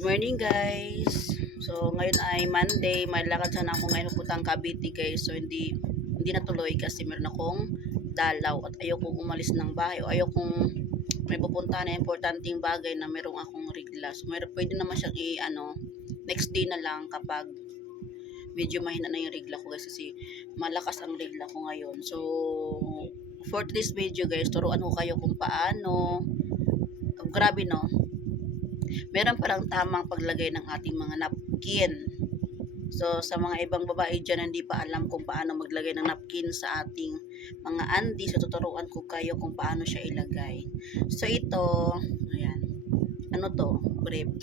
Good morning guys. So ngayon ay Monday, may lakad sana ako ngayon pupuntang Cavite guys. So hindi natuloy kasi meron akong dalaw at ayokong umalis ng bahay o ayokong may pupuntahan na importanteng bagay na merong akong regla. So pwede naman siyang next day na lang kapag medyo mahina na yung regla ko guys kasi malakas ang regla ko ngayon. So for this video guys, turuan ko kayo kung paano grabe no, meron palang tamang paglagay ng ating mga napkin. So, sa mga ibang babae dyan hindi pa alam kung paano maglagay ng napkin sa ating mga andi, so tuturuan ko kayo kung paano siya ilagay. So, ito, ayan, ano to? Brief.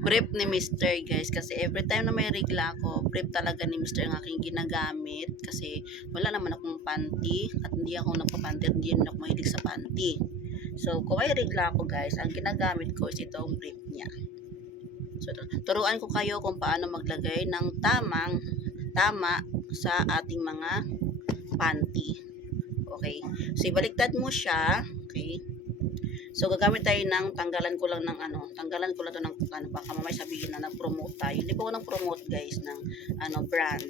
Brief ni Mr. guys, kasi every time na may regla ako, brief talaga ni Mr. ang aking ginagamit kasi wala naman akong panty at hindi ako nagpapanty at hindi ako mahilig sa panty. So, kung may regla ako guys, ang ginagamit ko is itong brief niya. So, turuan ko kayo kung paano maglagay ng tama sa ating mga panty. Okay? So, ibaliktad mo siya. Okay? So, gagamit tayo ng tanggalan ko lang to ng baka mamaya sabihin na nag-promote tayo. Hindi po ako nag-promote guys ng brand.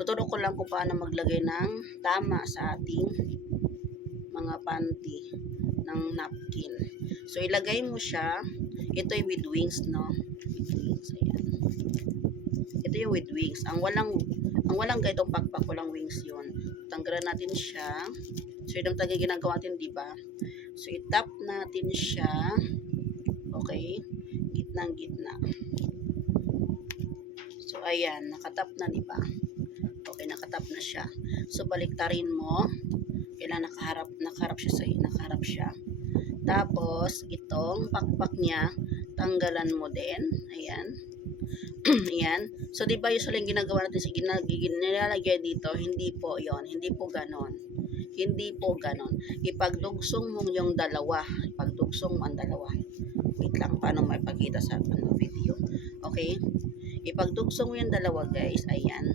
Tuturo ko lang kung paano maglagay ng tama sa ating mga panty ng napkin. So, ilagay mo siya. Ito yung with wings, no? With wings, ayan. Ito yung with wings. Ang walang ganitong pakpak, walang wings yun. Tanggalan natin siya. So, yung tagay ginagawa natin, di ba? So, itap natin siya. Okay? Gitnang-gitna. So, ayan. Nakatap na, di ba? Okay, nakatap na siya. So, baliktarin mo. Kailangan nakaharap siya. Tapos, itong pakpak niya, tanggalan mo din. Ayan. Ayan. So, di ba usually yung ginagawa natin sa nilalagay dito, hindi po yon, hindi po ganon. Ipagdugsong mo yung dalawa. Wait lang, paano maipakita sa video. Okay? Ipagdugsong mo yung dalawa, guys. Ayan.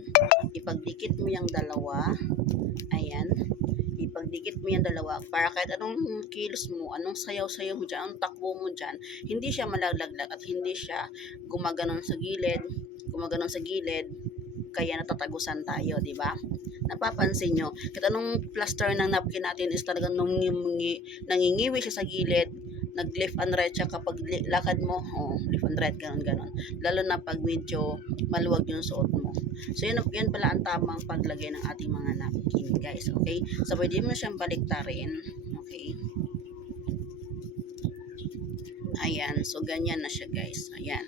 Ipagdikit mo yung dalawa. Ayan. Ipagdikit mo yung dalawa para kahit anong kilos mo, anong sayaw-sayaw mo dyan, anong takbo mo dyan, hindi siya malalaglag at hindi siya gumaganon sa gilid, kaya natatagusan tayo, di ba? Napapansin nyo, kahit anong plaster ng napkin natin is talagang nangingiwi siya sa gilid, nag-left and right siya kapag lakad mo, left and right, ganon. Lalo na pag medyo maluwag yung suot mo. So, yan pala ang tamang paglagay ng ating mga napkin, guys. Okay? So, pwede mo siyang baliktarin. Okay? Ayan. So, ganyan na siya, guys. Ayan.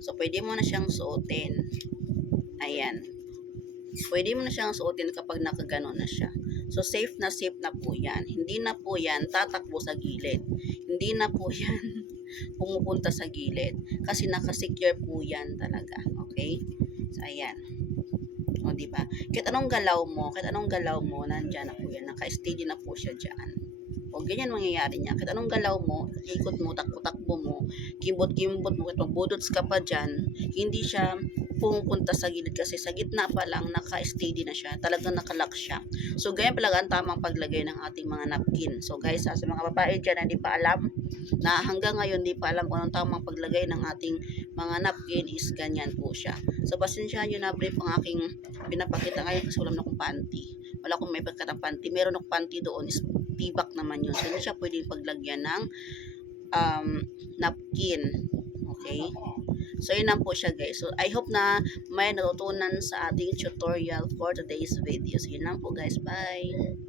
So, pwede mo na siyang suotin. Ayan. Pwede mo na siyang suotin kapag nakaganon na siya. So, safe na po yan. Hindi na po yan tatakbo sa gilid. Hindi na po yan pumupunta sa gilid. Kasi nakasecure po yan talaga. Okay? So, ayan. O, diba? Kahit anong galaw mo, nandyan na po yan. Naka-steady na po siya dyan. O, ganyan mangyayari niya. Kahit anong galaw mo, ikot mo, takbo-takbo mo, kimbot-kimbot mo, kahit magbudots ka pa dyan, hindi siya pumupunta sa gilid kasi sa gitna pa lang naka-steady na siya, talagang nakalock siya. So, ganyan pala ang tamang paglagay ng ating mga napkin. So, guys, sa mga babae dyan na hindi pa alam, na hanggang ngayon hindi pa alam kung anong tamang paglagay ng ating mga napkin is ganyan po siya. So, pasensyahan nyo na brief ang aking pinapakita ngayon kasi wala na akong panty. Wala akong may pagkatang panty. Meron akong panty doon is tibak naman yun. So, hindi siya pwedeng paglagyan ng napkin. Okay? So, yun lang po siya guys. So, I hope na may natutunan sa ating tutorial for today's video. So, yun lang po guys. Bye!